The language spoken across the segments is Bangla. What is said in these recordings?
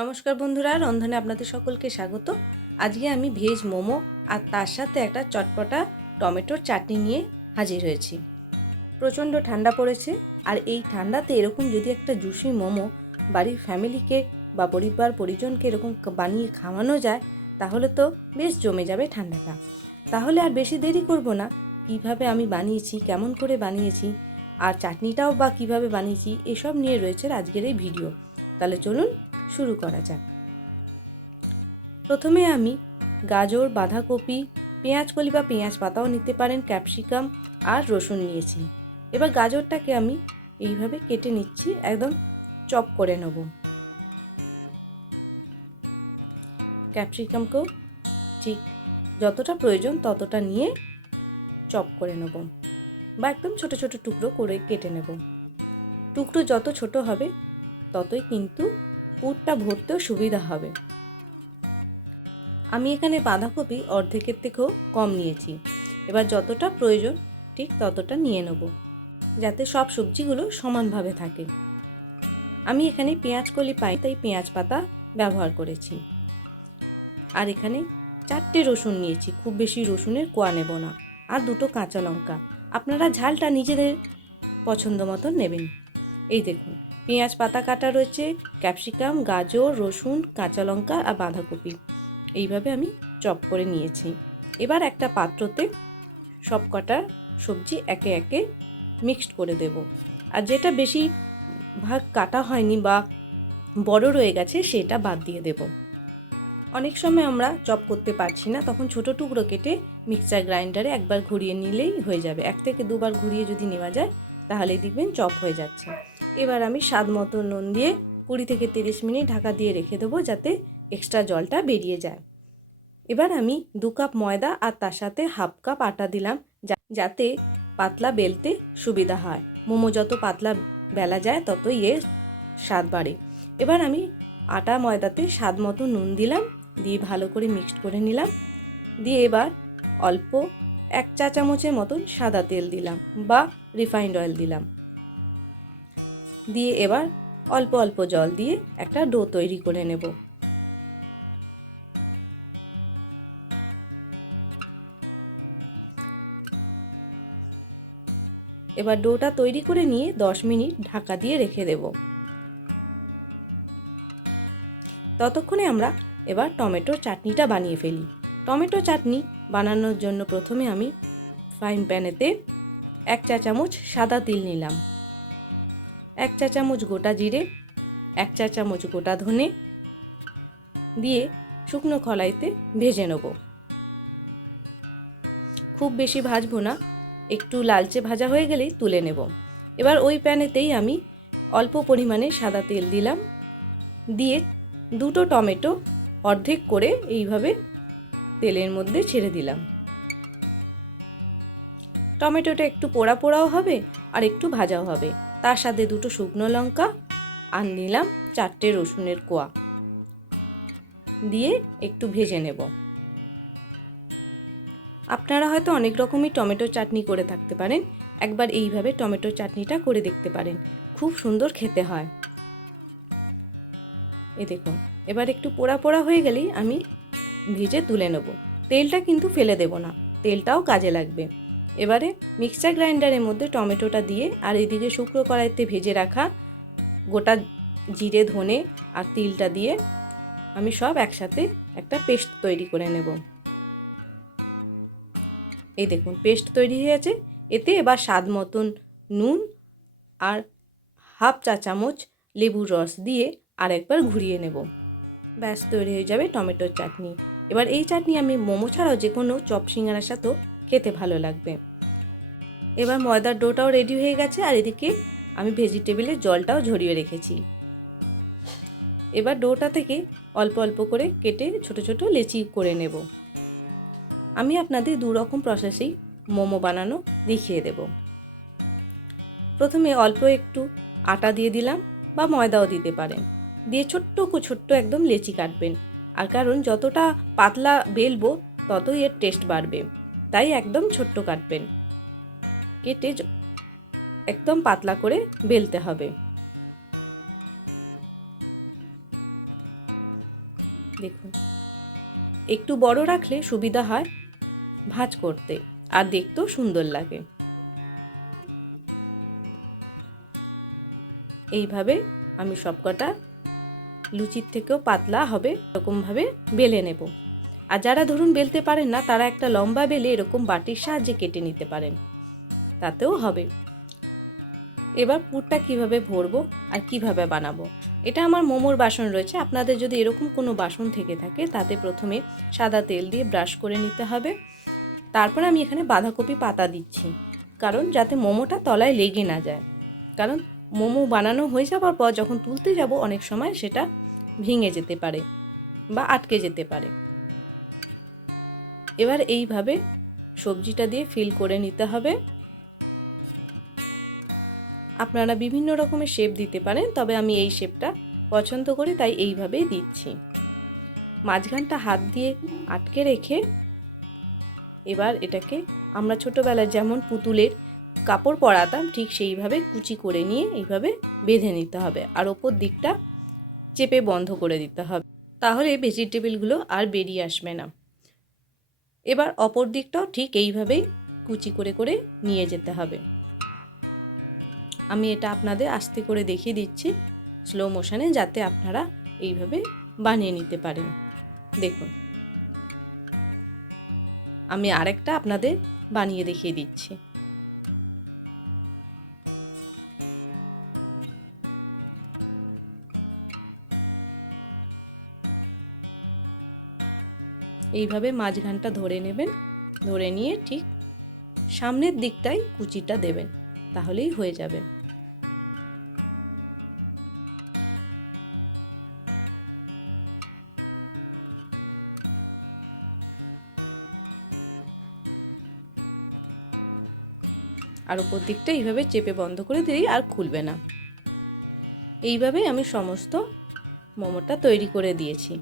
নমস্কার বন্ধুরা, রন্ধনে আপনাদের সকলকে স্বাগত। আজকে আমি ভেজ মোমো আর তার সাথে একটা চটপটা টমেটোর চাটনি নিয়ে হাজির হয়েছি। প্রচণ্ড ঠান্ডা পড়েছে, আর এই ঠান্ডাতে এরকম যদি একটা জুসি মোমো বাড়ির ফ্যামিলিকে বা পরিবার পরিজনকে এরকম বানিয়ে খাওয়ানো যায়, তাহলে তো বেশ জমে যাবে ঠান্ডাটা। তাহলে আর বেশি দেরি করব না, কিভাবে আমি বানিয়েছি, কেমন করে বানিয়েছি, আর চাটনিটাও বা কিভাবে বানিয়েছি, এসব নিয়ে রয়েছে আজকের এই ভিডিও। তাহলে চলুন শুরু করা যাক। প্রথমে আমি গাজর, বাঁধাকপি, পেঁয়াজ কলি বা পেঁয়াজ পাতাও নিতে পারেন, ক্যাপসিকাম আর রসুন নিয়েছি। এবার গাজরটাকে আমি এইভাবে কেটে নিচ্ছি, একদম চপ করে নেব। ক্যাপসিকামকেও ঠিক যতটা প্রয়োজন ততটা নিয়ে চপ করে নেব, বা একদম ছোট ছোট টুকরো করে কেটে নেব। টুকরো যত ছোট হবে ততই কিন্তু পুরটা ভরতেও সুবিধা হবে। আমি এখানে বাঁধাকপি অর্ধেকের থেকেও কম নিয়েছি। এবার যতটা প্রয়োজন ঠিক ততটা নিয়ে নেব, যাতে সব সবজিগুলো সমানভাবে থাকে। আমি এখানে পেঁয়াজ কলি পাই, তাই পেঁয়াজ পাতা ব্যবহার করেছি। আর এখানে 4টে রসুন নিয়েছি, খুব বেশি রসুনের কোয়া নেব না। আর 2টো কাঁচা লঙ্কা, আপনারা ঝালটা নিজেদের পছন্দ মতন নেবেন। এই দেখুন, পেঁয়াজ পাতা কাটা রয়েছে, ক্যাপসিকাম, গাজর, রসুন, কাঁচা লঙ্কা আর বাঁধাকপি এইভাবে আমি চপ করে নিয়েছি। এবার একটা পাত্রতে সব কটা সবজি একে একে মিক্সড করে দেব। আর যেটা বেশি ভাগ কাটা হয়নি বা বড় রয়ে গেছে সেটা বাদ দিয়ে দেব। অনেক সময় আমরা চপ করতে পারছি না, তখন ছোট টুকরো কেটে মিক্সচার গ্রাইন্ডারে একবার ঘুরিয়ে নিলেই হয়ে যাবে। 1 থেকে 2 বার ঘুরিয়ে যদি নেওয়া যায় তাহলে দেখবেন চপ হয়ে যাচ্ছে। এবার আমি স্বাদ মতো নুন দিয়ে 20 থেকে 30 মিনিট ঢাকা দিয়ে রেখে দেবো, যাতে এক্সট্রা জলটা বেরিয়ে যায়। এবার আমি 2 কাপ ময়দা আর তার সাথে হাফ কাপ আটা দিলাম, যাতে পাতলা বেলতে সুবিধা হয়। মোমো যত পাতলা বেলা যায় ততই এর স্বাদ বাড়ে। এবার আমি আটা ময়দাতে স্বাদ মতো নুন দিলাম, দিয়ে ভালো করে মিক্সড করে নিলাম। দিয়ে এবার অল্প 1 চা চামচের মতন সাদা তেল দিলাম বা রিফাইন্ড অয়েল দিলাম। দিয়ে এবার অল্প অল্প জল দিয়ে একটা ডো তৈরি করে নেব। এবার ডোটা তৈরি করে নিয়ে 10 মিনিট ঢাকা দিয়ে রেখে দেব। ততক্ষণে আমরা এবার টমেটোর চাটনিটা বানিয়ে ফেলি। টমেটো চাটনি বানানোর জন্য প্রথমে আমি ফ্রাইং প্যানেতে 1 চা চামচ সাদা তিল নিলাম, 1 চা চামচ গোটা জিরে, 1 চা চামচ গোটা ধনে দিয়ে শুকনো কড়াইতে ভেজে নেব। খুব বেশি ভাজবো না, একটু লালচে ভাজা হয়ে গেলেই তুলে নেব। এবার ওই প্যানেতেই আমি অল্প পরিমাণে সাদা তেল দিলাম, দিয়ে 2টো টমেটো অর্ধেক করে এইভাবে তেলের মধ্যে ছেড়ে দিলাম। টমেটোটা একটু পোড়া পোড়াও হবে আর একটু ভাজাও হবে। তার সাথে 2টো শুকনো লঙ্কা আর নিলাম 4টে রসুনের কোয়া দিয়ে একটু ভেজে নেব। আপনারা হয়তো অনেক রকমই টমেটো চাটনি করে থাকতে পারেন, একবার এইভাবে টমেটো চাটনিটা করে দেখতে পারেন, খুব সুন্দর খেতে হয়। এই দেখুন, এবার একটু পোড়া পোড়া হয়ে গেলেই আমি ভেজে তুলে নেব। তেলটা কিন্তু ফেলে দেব না, তেলটাও কাজে লাগবে। এবারে মিক্সচার গ্রাইন্ডারের মধ্যে টমেটোটা দিয়ে আর এদিকে শুকনো কড়াইতে ভেজে রাখা গোটা জিরে, ধনে আর তিলটা দিয়ে আমি সব একসাথে একটা পেস্ট তৈরি করে নেব। এই দেখুন, পেস্ট তৈরি হয়ে গেছে। এতে এবার স্বাদ মতন নুন আর হাফ চা চামচ লেবুর রস দিয়ে আর একবার ঘুরিয়ে নেব। ব্যাস, তৈরি হয়ে যাবে টমেটোর চাটনি। এবার এই চাটনি আমি মোমো ছাড়াও যে কোনো চপ সিঙ্গারার সাথেও খেতে ভালো লাগবে। এবার ময়দার ডোটাও রেডি হয়ে গেছে, আর এদিকে আমি ভেজিটেবিলের জলটাও ঝরিয়ে রেখেছি। এবার ডোটা থেকে অল্প অল্প করে কেটে ছোট ছোট লেচি করে নেব। আমি আপনাদের 2 রকম প্রসেসেই মোমো বানানো দেখিয়ে দেব। প্রথমে অল্প একটু আটা দিয়ে দিলাম, বা ময়দাও দিতে পারেন, দিয়ে ছোট্ট ছোট্ট একদম লেচি কাটবেন। আর কারণ যতটা পাতলা বেলবো ততই এর টেস্ট বাড়বে, তাই একদম ছোট্ট কাটবেন। কেটে একদম পাতলা করে বেলতে হবে। দেখুন, একটু বড় রাখলে সুবিধা হয় ভাঁজ করতে, আর দেখতেও সুন্দর লাগে। এইভাবে আমি সবকটা লুচির থেকেও পাতলা হবে এরকমভাবে বেলে নেব। আর যারা ধরুন বেলতে পারেন না, তারা একটা লম্বা বেলে এরকম বাটির সাহায্যে কেটে নিতে পারেন, তাতেও হবে। এবার পুরটা কিভাবে ভরবো আর কিভাবে বানাবো, এটা আমার মোমোর বাসন রয়েছে। আপনাদের যদি এরকম কোনো বাসন থেকে থাকে, তাতে প্রথমে সাদা তেল দিয়ে ব্রাশ করে নিতে হবে। তারপর আমি এখানে বাঁধাকপি পাতা দিচ্ছি, কারণ যাতে মোমোটা তলায় লেগে না যায়। কারণ মোমো বানানো হয়ে যাওয়ার পর যখন তুলতে যাব, অনেক সময় সেটা ভেঙে যেতে পারে বা আটকে যেতে পারে। এবার এইভাবে সবজিটা দিয়ে ফিল করে নিতে হবে। আপনারা বিভিন্ন রকমের শেপ দিতে পারেন, তবে আমি এই শেপটা পছন্দ করি, তাই এইভাবেই দিচ্ছি। মাঝখানটা হাত দিয়ে আটকে রেখে এবার এটাকে আমরা ছোটোবেলায় যেমন পুতুলের কাপড় পরাতাম, ঠিক সেইভাবে কুচি করে নিয়ে এইভাবে বেঁধে নিতে হবে, আর ওপর দিকটা চেপে বন্ধ করে দিতে হবে, তাহলে ভেজিটেবলগুলো আর বেরিয়ে আসবে না। এবার অপর দিকটাও ঠিক এইভাবেই কুচি করে করে নিয়ে যেতে হবে। আমি এটা আপনাদের আস্তে করে দেখিয়ে দিচ্ছি স্লো মোশনে, যাতে আপনারা এইভাবে বানিয়ে নিতে পারেন। দেখুন, আমি আরেকটা আপনাদের বানিয়ে দেখিয়ে দিচ্ছি। এইভাবে মাঝখানটা ধরে নেবেন, ধরে নিয়ে ঠিক সামনের দিকটাই কুচিটা দেবেন, তাহলেই হয়ে যাবে। আর উপর দিকটা এইভাবে চেপে বন্ধ করে দিলেই আর খুলবে না। এইভাবেই আমি সমস্ত মোমোটা তৈরি করে দিয়েছি।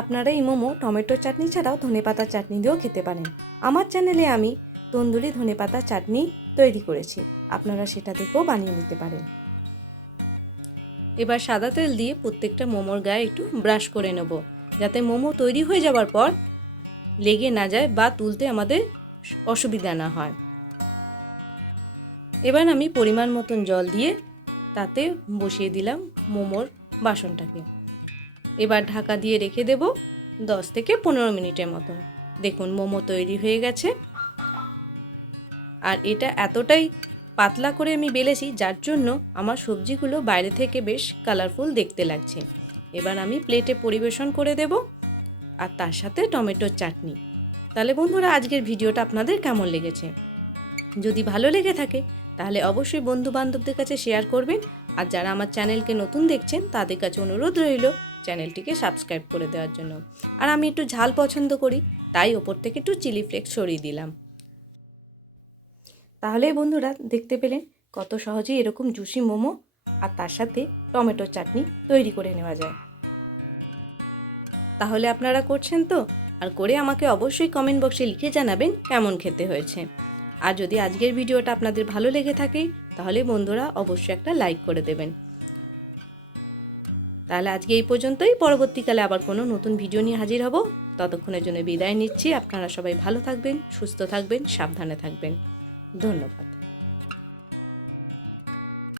আপনারা এই মোমো টমেটো চাটনি ছাড়াও ধনেপাতা চাটনি দিয়েও খেতে পারেন। আমার চ্যানেলে আমি তন্দুরি ধনেপাতা চাটনি তৈরি করেছি, আপনারা সেটা দেখেও বানিয়ে নিতে পারেন। এবার সাদা তেল দিয়ে প্রত্যেকটা মোমোর গায়ে একটু ব্রাশ করে নেব, যাতে মোমো তৈরি হয়ে যাওয়ার পর লেগে না যায় বা তুলতে আমাদের অসুবিধা না হয়। এবার আমি পরিমাণ মতন জল দিয়ে তাতে বসিয়ে দিলাম মোমোর বাসনটাকে। এবার ঢাকা দিয়ে রেখে দেব 10 থেকে 15 মিনিটের মতন। দেখুন, মোমো তৈরি হয়ে গেছে। আর এটা এতটাই পাতলা করে আমি বেলেছি, যার জন্য আমার সবজিগুলো বাইরে থেকে বেশ কালারফুল দেখতে লাগছে। এবার আমি প্লেটে পরিবেশন করে দেব, আর তার সাথে টমেটোর চাটনি। তাহলে বন্ধুরা, আজকের ভিডিওটা আপনাদের কেমন লেগেছে? যদি ভালো লেগে থাকে তাহলে অবশ্যই বন্ধু বান্ধবদের কাছে শেয়ার করবেন। আর যারা আমার চ্যানেলকে নতুন দেখছেন, তাদের কাছে অনুরোধ রইল চ্যানেলটিকে সাবস্ক্রাইব করে দেওয়ার জন্য। আর আমি একটু ঝাল পছন্দ করি, তাই ওপর থেকে একটু চিলি ফ্লেক্স ছড়িয়ে দিলাম। তাহলে বন্ধুরা, দেখতে পেলেন কত সহজেই এরকম জুসি মোমো আর তার সাথে টমেটো চাটনি তৈরি করে নেওয়া যায়। তাহলে আপনারা করছেন তো? আর করে আমাকে অবশ্যই কমেন্ট বক্সে লিখে জানাবেন কেমন খেতে হয়েছে। আর যদি আজকের ভিডিওটা আপনাদের ভালো লেগে থাকে, তাহলে বন্ধুরা অবশ্যই একটা লাইক করে দেবেন। তাহলে আজকে এই পর্যন্তই, পরবর্তীকালে আবার কোনো নতুন ভিডিও নিয়ে হাজির হব। ততক্ষণের জন্য বিদায় নিচ্ছি। আপনারা সবাই ভালো থাকবেন, সুস্থ থাকবেন, সাবধানে থাকবেন। ধন্যবাদ।